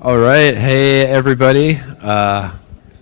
All right. Hey, everybody.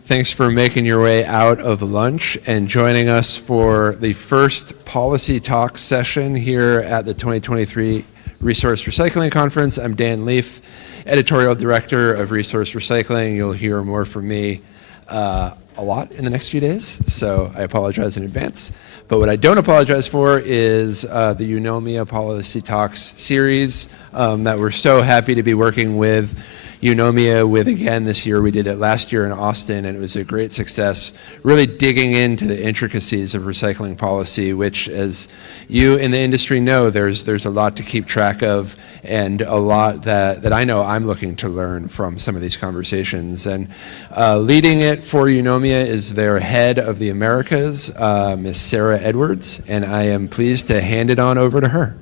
Thanks for making your way out of lunch and joining us for the first Policy Talk session here at the 2023 Resource Recycling Conference. I'm Dan Leaf, Editorial Director of Resource Recycling. You'll hear more from me a lot in the next few days, so I apologize in advance. But what I don't apologize for is the Eunomia Policy Talks series that we're so happy to be working with Eunomia with again this year. We did it last year in Austin, and it was a great success, really digging into the intricacies of recycling policy, which, as you in the industry know, there's a lot to keep track of, and a lot that I know I'm looking to learn from some of these conversations. And leading it for Eunomia is their head of the Americas, Ms. Sarah Edwards, and I am pleased to hand it on over to her.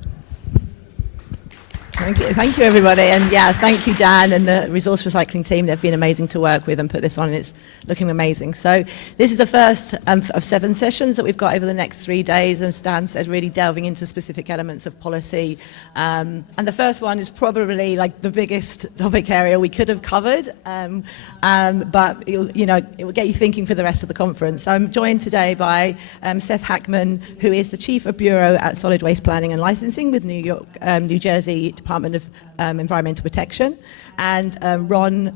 Thank you, everybody, and yeah, thank you, Dan, and the resource recycling team. They've been amazing to work with and put this on, and it's looking amazing. So this is the first of 7 sessions that we've got over the next 3 days, and Stan said really delving into specific elements of policy. And the first one is probably like the biggest topic area we could have covered, but it will get you thinking for the rest of the conference. So I'm joined today by Seth Hackman, who is the Chief of Bureau at Solid Waste Planning and Licensing with New Jersey Department of Environmental Protection, and Ron,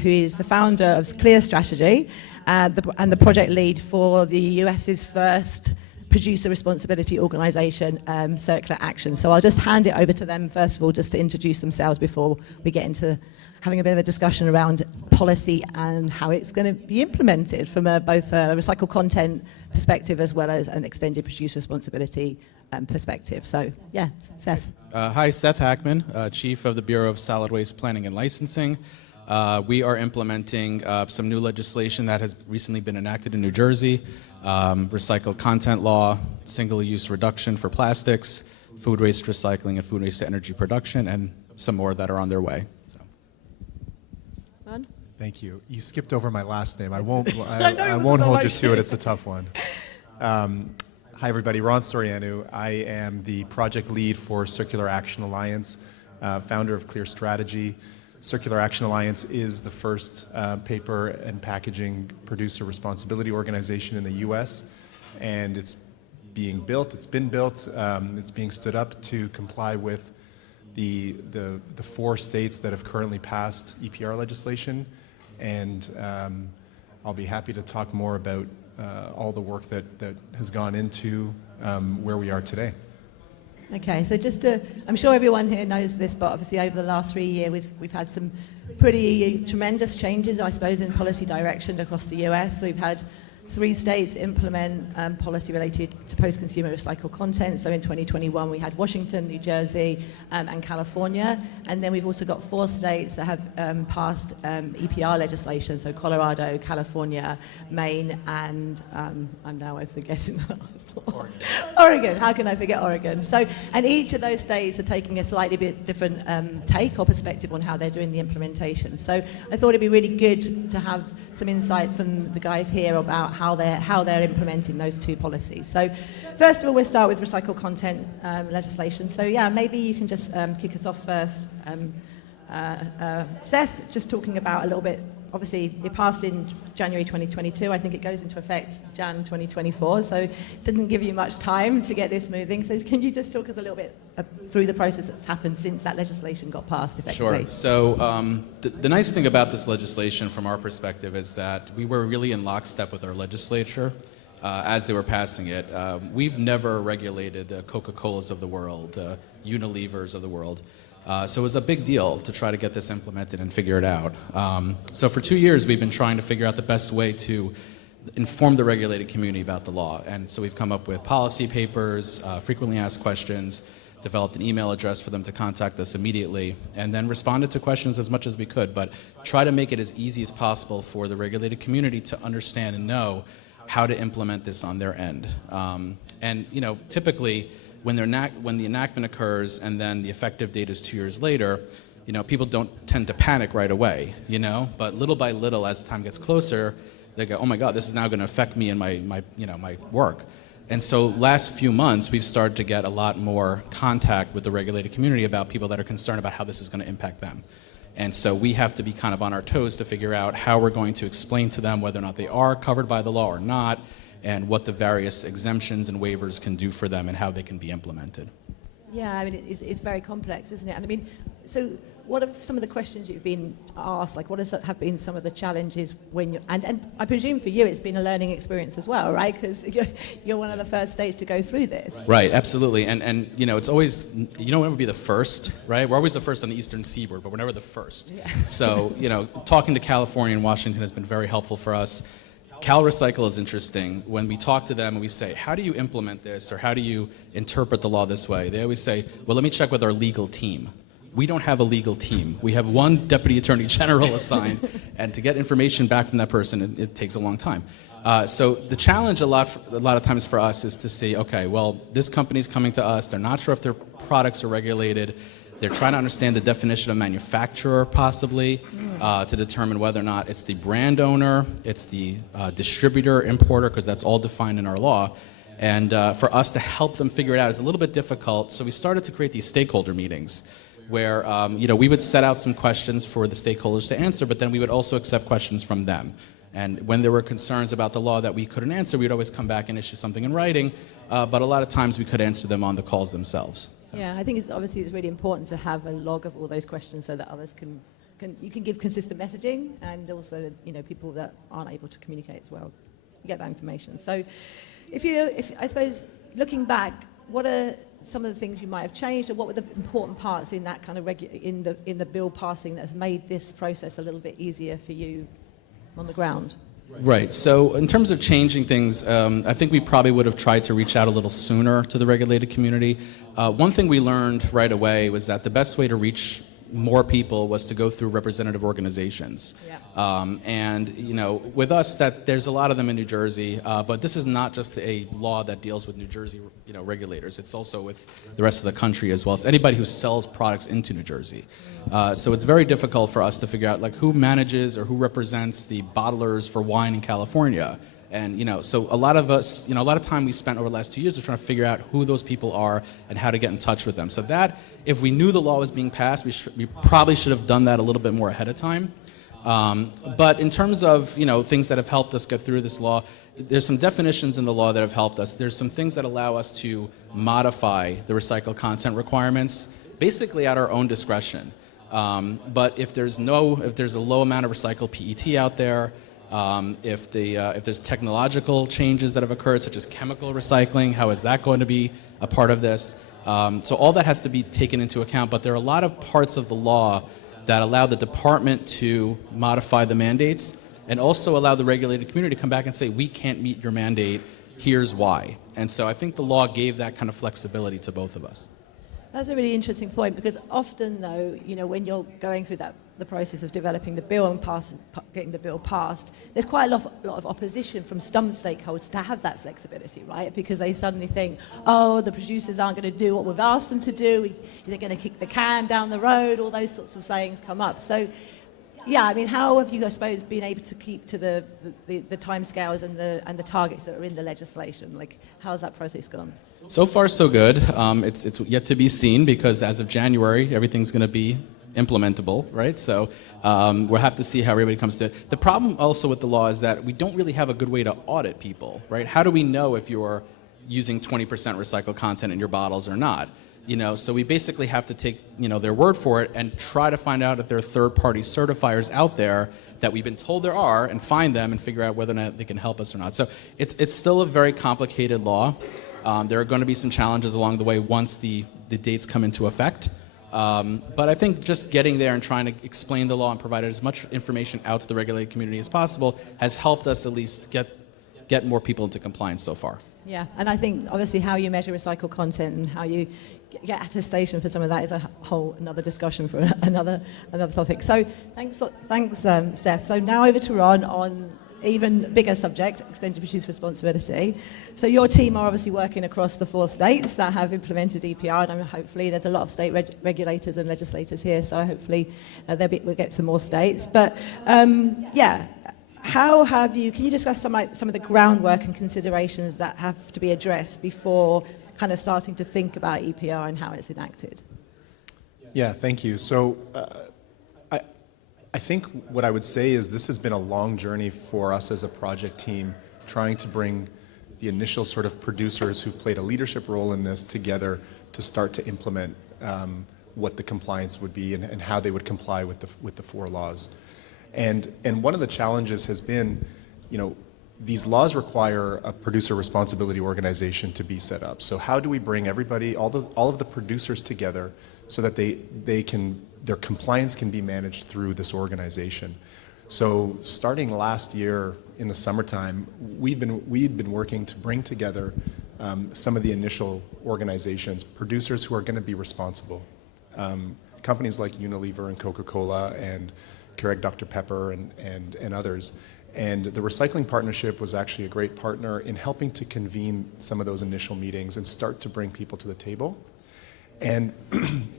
who is the founder of Clear Strategy and the project lead for the US's first producer responsibility organization, Circular Action. So I'll just hand it over to them first of all, just to introduce themselves before we get into having a bit of a discussion around policy and how it's going to be implemented from both a recycled content perspective as well as an extended producer responsibility perspective. So yeah, Seth. Hi, Seth Hackman, Chief of the Bureau of Solid Waste Planning and Licensing. We are implementing some new legislation that has recently been enacted in New Jersey, recycled content law, single-use reduction for plastics, food waste recycling, and food waste to energy production, and some more that are on their way. So. Thank you. You skipped over my last name. I won't hold you to it. It's a tough one. Hi, everybody. Ron Soriano. I am the project lead for Circular Action Alliance, founder of Clear Strategy. Circular Action Alliance is the first paper and packaging producer responsibility organization in the U.S., and it's being built. It's been built. It's being stood up to comply with the 4 states that have currently passed EPR legislation, and I'll be happy to talk more about all the work that has gone into where we are today. Okay, so I'm sure everyone here knows this, but obviously over the last 3 years we've had some pretty tremendous changes, I suppose, in policy direction across the US. So we've had 3 states implement policy related to post-consumer recycled content. So in 2021 we had Washington, New Jersey, and California. And then we've also got 4 states that have passed EPR legislation. So Colorado, California, Maine, and I'm now forgetting the last one. Oregon. How can I forget Oregon? So, and each of those states are taking a slightly bit different take or perspective on how they're doing the implementation. So I thought it'd be really good to have some insight from the guys here about how they're implementing those 2 policies. So first of all, we'll start with recycled content legislation. So yeah, maybe you can just kick us off first. Seth, just talking about a little bit, obviously it passed in January 2022. I think it goes into effect Jan 2024, so it didn't give you much time to get this moving. So can you just talk us a little bit through the process that's happened since that legislation got passed effectively? Sure. So the nice thing about this legislation from our perspective is that we were really in lockstep with our legislature as they were passing it. We've never regulated the Coca-Colas of the world, the Unilevers of the world. So it was a big deal to try to get this implemented and figure it out. So for 2 years, we've been trying to figure out the best way to inform the regulated community about the law. And so we've come up with policy papers, frequently asked questions, developed an email address for them to contact us immediately, and then responded to questions as much as we could, but try to make it as easy as possible for the regulated community to understand and know how to implement this on their end. And typically, when the enactment occurs and then the effective date is 2 years later, people don't tend to panic right away, but little by little, as time gets closer, they go, oh my God, this is now going to affect me in my work. And so last few months, we've started to get a lot more contact with the regulated community about people that are concerned about how this is going to impact them. And so we have to be kind of on our toes to figure out how we're going to explain to them whether or not they are covered by the law or not, and what the various exemptions and waivers can do for them and how they can be implemented. Yeah, I mean, it's very complex, isn't it? And I mean, so what are some of the questions you've been asked? Like, what have been some of the challenges when you and I presume for you it's been a learning experience as well, right? Because you're one of the first states to go through this. Right, absolutely. And you know, it's always, you don't ever be the first, right? We're always the first on the eastern seaboard, but we're never the first. Yeah. So, you know, talking to California and Washington has been very helpful for us. CalRecycle is interesting. When we talk to them and we say, how do you implement this, or how do you interpret the law this way? They always say, well, let me check with our legal team. We don't have a legal team. We have one deputy attorney general assigned, and to get information back from that person, it takes a long time. So the challenge a lot of times for us is to say, okay, well, this company's coming to us. They're not sure if their products are regulated. They're trying to understand the definition of manufacturer, possibly, to determine whether or not it's the brand owner, it's the distributor, importer, because that's all defined in our law. And for us to help them figure it out is a little bit difficult. So we started to create these stakeholder meetings where you know, we would set out some questions for the stakeholders to answer, but then we would also accept questions from them. And when there were concerns about the law that we couldn't answer, we'd always come back and issue something in writing, but a lot of times we could answer them on the calls themselves. Yeah, I think it's really important to have a log of all those questions so that others you can give consistent messaging, and also, you know, people that aren't able to communicate as well, you get that information. So if I suppose, looking back, what are some of the things you might have changed, or what were the important parts in that kind of in the bill passing that has made this process a little bit easier for you on the ground? Right. So in terms of changing things, I think we probably would have tried to reach out a little sooner to the regulated community. One thing we learned right away was that the best way to reach more people was to go through representative organizations. Yeah. And you know, with us, that there's a lot of them in New Jersey, but this is not just a law that deals with New Jersey, you know, regulators. It's also with the rest of the country as well. It's anybody who sells products into New Jersey. So it's very difficult for us to figure out like who manages or who represents the bottlers for wine in California. And you know, so a lot of us, you know, a lot of time we spent over the last 2 years was trying to figure out who those people are and how to get in touch with them. So that, if we knew the law was being passed, we probably should have done that a little bit more ahead of time. But in terms of, you know, things that have helped us get through this law, there's some definitions in the law that have helped us. There's some things that allow us to modify the recycled content requirements, basically at our own discretion. But if there's a low amount of recycled PET out there, if there's technological changes that have occurred, such as chemical recycling, how is that going to be a part of this? So all that has to be taken into account, but there are a lot of parts of the law that allow the department to modify the mandates and also allow the regulated community to come back and say, we can't meet your mandate, here's why. And so I think the law gave that kind of flexibility to both of us. That's a really interesting point, because often, though, you know, when you're going through the process of developing the bill and getting the bill passed, there's quite a lot of opposition from some stakeholders to have that flexibility, right? Because they suddenly think, oh, the producers aren't going to do what we've asked them to do, they're going to kick the can down the road, all those sorts of sayings come up. So, yeah, I mean, how have you, I suppose, been able to keep to the timescales and the targets that are in the legislation? Like, how's that process gone? So far, so good. It's yet to be seen, because as of January, everything's going to be implementable, right? So we'll have to see how everybody comes to it. The problem also with the law is that we don't really have a good way to audit people, right? How do we know if you're using 20% recycled content in your bottles or not? You know, so we basically have to take, you know, their word for it and try to find out if there are third-party certifiers out there that we've been told there are, and find them and figure out whether or not they can help us or not. So it's still a very complicated law. There are going to be some challenges along the way once the dates come into effect. But I think just getting there and trying to explain the law and provide as much information out to the regulated community as possible has helped us at least get more people into compliance so far. Yeah, and I think obviously how you measure recycled content and how you get attestation for some of that is a whole another discussion for another topic. So thanks, Seth. So now over to Ron on even bigger subject, extended producer responsibility. So your team are obviously working across the 4 states that have implemented EPR, and hopefully there's a lot of state regulators and legislators here, so hopefully we'll get some more states. But yeah, can you discuss some of the groundwork and considerations that have to be addressed before kind of starting to think about EPR and how it's enacted? Yeah, thank you. So I think what I would say is this has been a long journey for us as a project team, trying to bring the initial sort of producers who've played a leadership role in this together to start to implement what the compliance would be and how they would comply with the four laws. And one of the challenges has been, these laws require a producer responsibility organization to be set up. So how do we bring everybody, all of the producers together so that their compliance can be managed through this organization? So starting last year in the summertime, we'd been working to bring together some of the initial organizations, producers who are going to be responsible. Companies like Unilever and Coca-Cola and Keurig Dr. Pepper and others. And the Recycling Partnership was actually a great partner in helping to convene some of those initial meetings and start to bring people to the table. And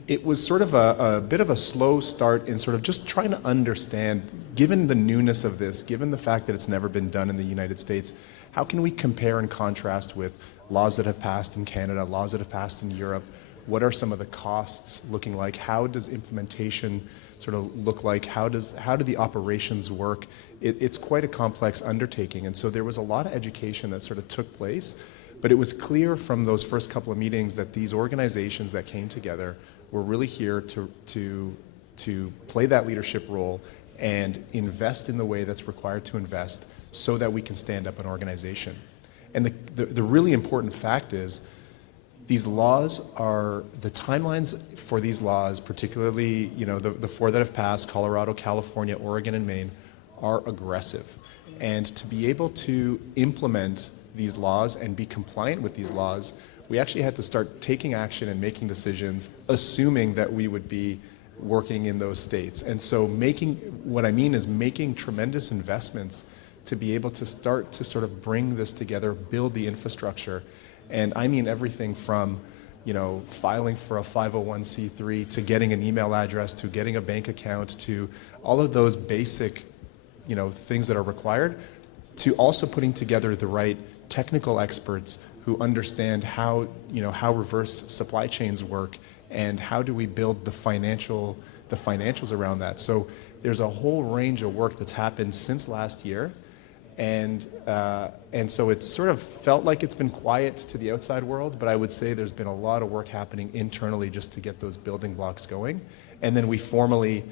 it was sort of a bit of a slow start in sort of just trying to understand, given the newness of this, given the fact that it's never been done in the United States, how can we compare and contrast with laws that have passed in Canada, laws that have passed in Europe? What are some of the costs looking like? How does implementation sort of look like? How do the operations work? It's quite a complex undertaking. And so there was a lot of education that sort of took place. But it was clear from those first couple of meetings that these organizations that came together were really here to play that leadership role and invest in the way that's required to invest so that we can stand up an organization. And the really important fact is these laws are, the timelines for these laws, particularly the four that have passed, Colorado, California, Oregon, and Maine, are aggressive. And to be able to implement these laws and be compliant with these laws, we actually had to start taking action and making decisions, assuming that we would be working in those states. And so what I mean is making tremendous investments to be able to start to sort of bring this together, build the infrastructure. And I mean everything from, filing for a 501c3 to getting an email address to getting a bank account to all of those basic, things that are required, to also putting together the right technical experts who understand how reverse supply chains work and how do we build the financials around that. So there's a whole range of work that's happened since last year, and so it's sort of felt like it's been quiet to the outside world, but I would say there's been a lot of work happening internally just to get those building blocks going. And then we formally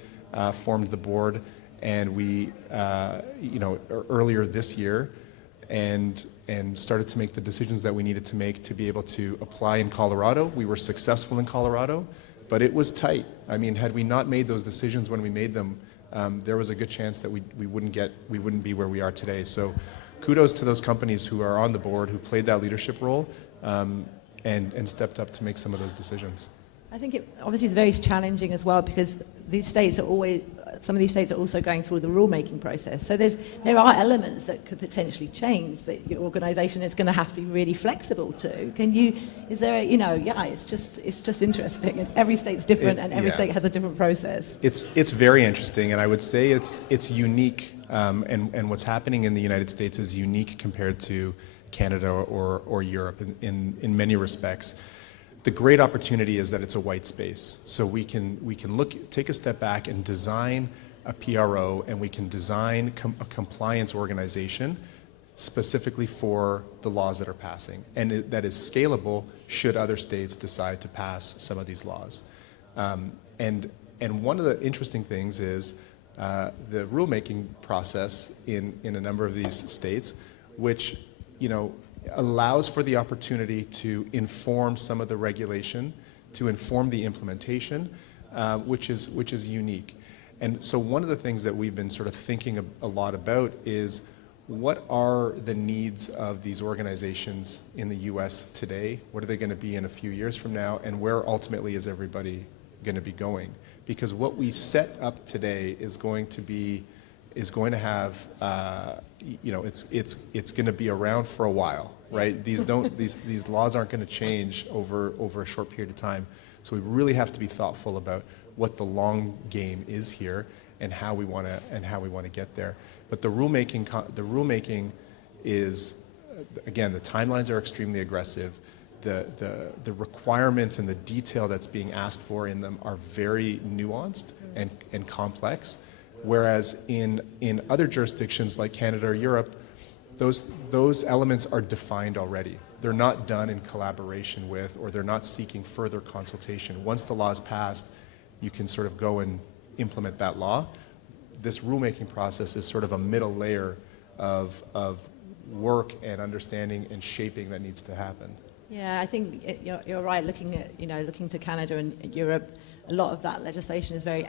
formed the board, and we earlier this year, and started to make the decisions that we needed to make to be able to apply in Colorado. We were successful in Colorado, but it was tight. I mean, had we not made those decisions when we made them, there was a good chance that we wouldn't be where we are today. So kudos to those companies who are on the board, who played that leadership role, and stepped up to make some of those decisions. I think it obviously is very challenging as well, because some of these states are also going through the rulemaking process. So there are elements that could potentially change that your organisation is going to have to be really flexible to. It's just interesting. And every state's different, and every state has a different process. It's very interesting, and I would say it's unique. And what's happening in the United States is unique compared to Canada or Europe in many respects. The great opportunity is that it's a white space. So we can take a step back and design a PRO, and we can design a compliance organization specifically for the laws that are passing. And that is scalable should other states decide to pass some of these laws. And one of the interesting things is the rulemaking process in a number of these states, which allows for the opportunity to inform some of the regulation, to inform the implementation, which is unique. And so one of the things that we've been sort of thinking a lot about is what are the needs of these organizations in the US today? What are they going to be in a few years from now? And where ultimately is everybody going to be going? Because what we set up today is going to have it's going to be around for a while, right? These laws aren't going to change over a short period of time. So we really have to be thoughtful about what the long game is here and how we want to get there. But the rulemaking is, again, the timelines are extremely aggressive. The requirements and the detail that's being asked for in them are very nuanced and complex. Whereas in other jurisdictions like Canada or Europe, those elements are defined already. They're not done in collaboration with, or they're not seeking further consultation. Once the law is passed, you can sort of go and implement that law. This rulemaking process is sort of a middle layer of work and understanding and shaping that needs to happen. Yeah, I think you're right. Looking to Canada and Europe, a lot of that legislation is very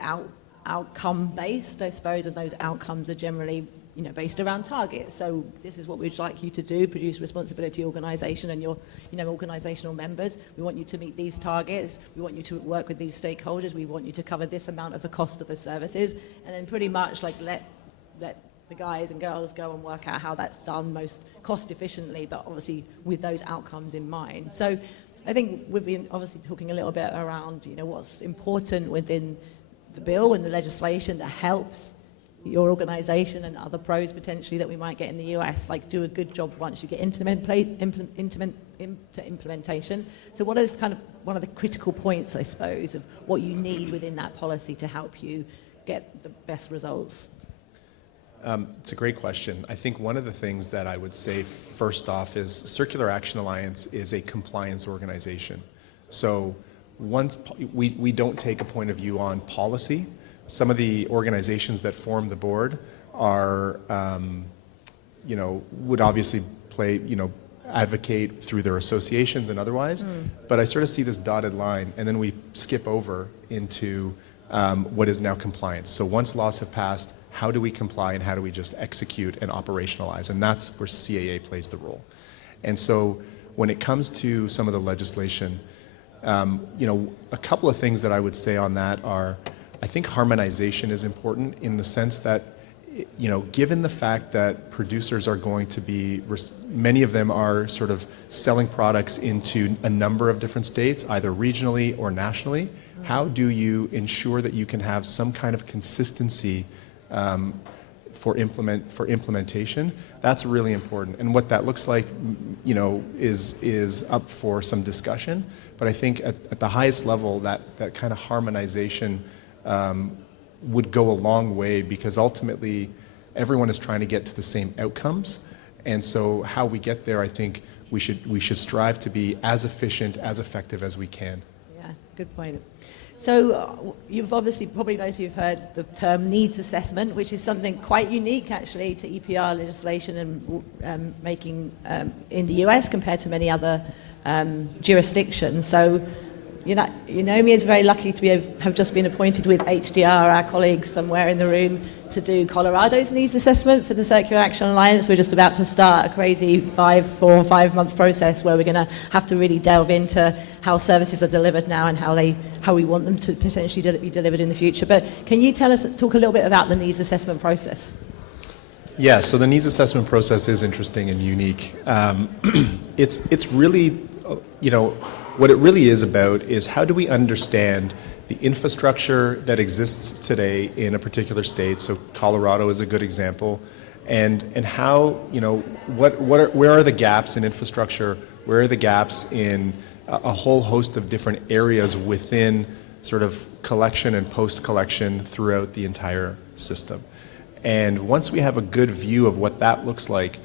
outcome based, I suppose, and those outcomes are generally based around targets. So this is what we'd like you to do: produce responsibility organisation and your organisational members. We want you to meet these targets. We want you to work with these stakeholders. We want you to cover this amount of the cost of the services, and then pretty much let the guys and girls go and work out how that's done most cost efficiently, but obviously with those outcomes in mind. So I think we've been obviously talking a little bit around what's important within the bill and the legislation that helps your organisation and other pros potentially that we might get in the US, like do a good job once you get into implementation. So what is kind of one of the critical points, I suppose, of what you need within that policy to help you get the best results? It's a great question. I think one of the things that I would say first off is Circular Action Alliance is a compliance organization. So once we don't take a point of view on policy. Some of the organizations that form the board are, would obviously advocate through their associations and otherwise. But I sort of see this dotted line, and then we skip over into what is now compliance. So once laws have passed, how do we comply and how do we just execute and operationalize? And that's where CAA plays the role. And so when it comes to some of the legislation, a couple of things that I would say on that are, I think harmonization is important in the sense that, given the fact that producers are going to be, many of them are sort of selling products into a number of different states, either regionally or nationally, how do you ensure that you can have some kind of consistency for implementation? That's really important. And what that looks like, is up for some discussion. But I think at the highest level, that kind of harmonization would go a long way, because ultimately everyone is trying to get to the same outcomes. And so how we get there, I think we should strive to be as efficient, as effective as we can. Yeah, good point. So you've obviously, probably most of you have heard the term needs assessment, which is something quite unique actually to EPR legislation and making in the US compared to many other jurisdictions. So Naomi is very lucky to have just been appointed with HDR, our colleagues somewhere in the room, to do Colorado's needs assessment for the Circular Action Alliance. We're just about to start a crazy 4 or 5 month process where we're going to have to really delve into how services are delivered now and how we want them to potentially be delivered in the future. But can you talk a little bit about the needs assessment process? Yeah, so the needs assessment process is interesting and unique. It's really, what it really is about is how do we understand the infrastructure that exists today in a particular state. So Colorado is a good example, and how, where are the gaps in infrastructure? Where are the gaps in a whole host of different areas within sort of collection and post-collection throughout the entire system? And once we have a good view of what that looks like,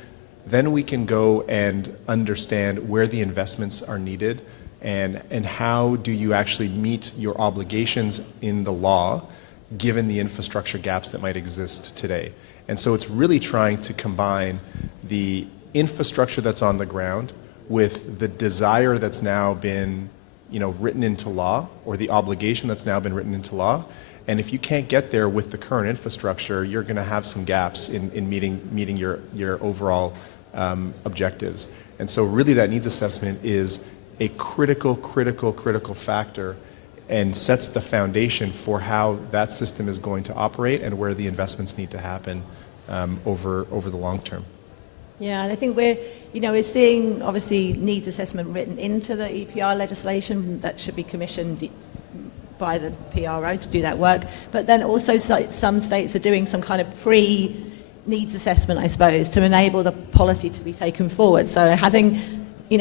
then we can go and understand where the investments are needed, and how do you actually meet your obligations in the law given the infrastructure gaps that might exist today. And so it's really trying to combine the infrastructure that's on the ground with the desire that's now been written into law, or the obligation that's now been written into law. And if you can't get there with the current infrastructure, you're going to have some gaps in meeting your overall objectives. And so really that needs assessment is a critical factor, and sets the foundation for how that system is going to operate and where the investments need to happen over the long term. Yeah, and I think we're seeing obviously needs assessment written into the EPR legislation that should be commissioned by the PRO to do that work. But then also some states are doing some kind of pre-needs assessment, I suppose, to enable the policy to be taken forward. So having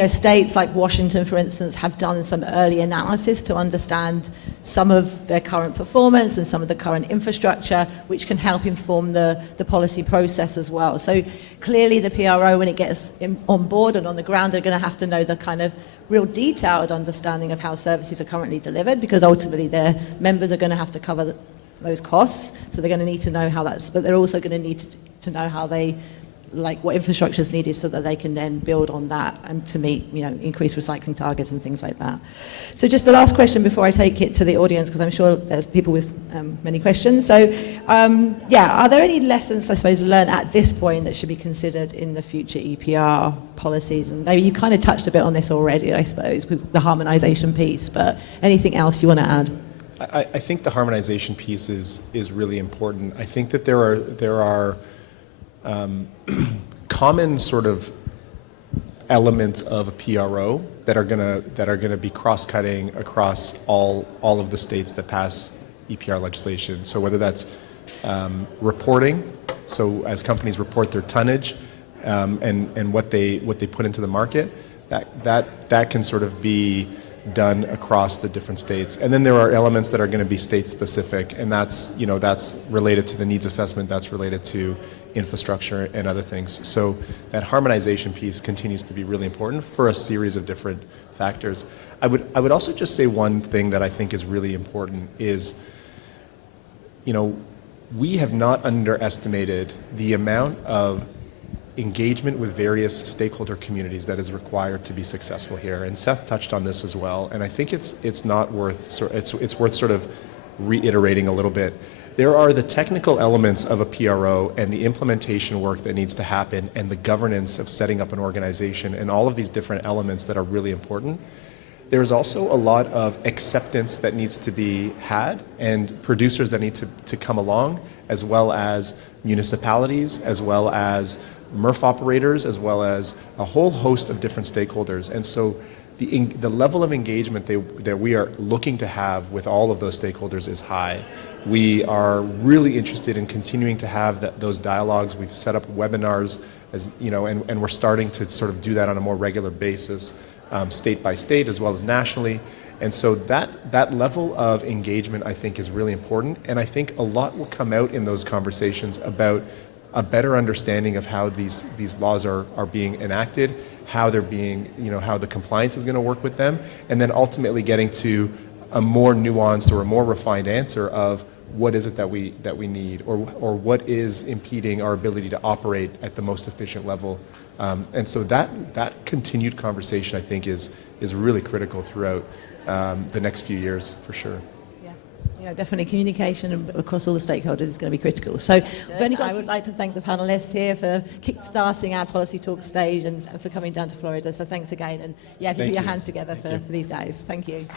states like Washington, for instance, have done some early analysis to understand some of their current performance and some of the current infrastructure, which can help inform the policy process as well. So clearly the PRO, when it gets on board and on the ground, are going to have to know the kind of real detailed understanding of how services are currently delivered, because ultimately their members are going to have to cover those costs. So they're going to need to know how that's, but they're also going to need to know how they, what infrastructure is needed so that they can then build on that and to meet, increased recycling targets and things like that. So just the last question before I take it to the audience, because I'm sure there's people with many questions. So, are there any lessons, I suppose, learned at this point that should be considered in the future EPR policies? And maybe you kind of touched a bit on this already, I suppose, with the harmonisation piece, but anything else you want to add? I think the harmonization piece is really important. I think that there are common sort of elements of a PRO that are gonna be cross-cutting across all of the states that pass EPR legislation. So whether that's reporting, so as companies report their tonnage and what they put into the market, that can sort of be done across the different states. And then there are elements that are going to be state specific, and that's related to the needs assessment, that's related to infrastructure and other things. So that harmonization piece continues to be really important for a series of different factors. I would also just say one thing that I think is really important is, we have not underestimated the amount of engagement with various stakeholder communities that is required to be successful here. And Seth touched on this as well. And I think it's worth sort of reiterating a little bit. There are the technical elements of a PRO and the implementation work that needs to happen and the governance of setting up an organization and all of these different elements that are really important. There's also a lot of acceptance that needs to be had and producers that need to come along, as well as municipalities, as well as MRF operators, as well as a whole host of different stakeholders. And so the level of engagement that we are looking to have with all of those stakeholders is high. We are really interested in continuing to have those dialogues. We've set up webinars, and we're starting to sort of do that on a more regular basis, state by state as well as nationally. And so that level of engagement, I think, is really important. And I think a lot will come out in those conversations about a better understanding of how these laws are being enacted, how they're being, how the compliance is going to work with them, and then ultimately getting to a more nuanced or a more refined answer of what is it that we need, or what is impeding our ability to operate at the most efficient level. And so that continued conversation, I think, is really critical throughout the next few years, for sure. Yeah, definitely communication across all the stakeholders is going to be critical. So I would like to thank the panelists here for kick-starting our policy talk stage and for coming down to Florida. So thanks again. And if you put your hands together for these guys. Thank you.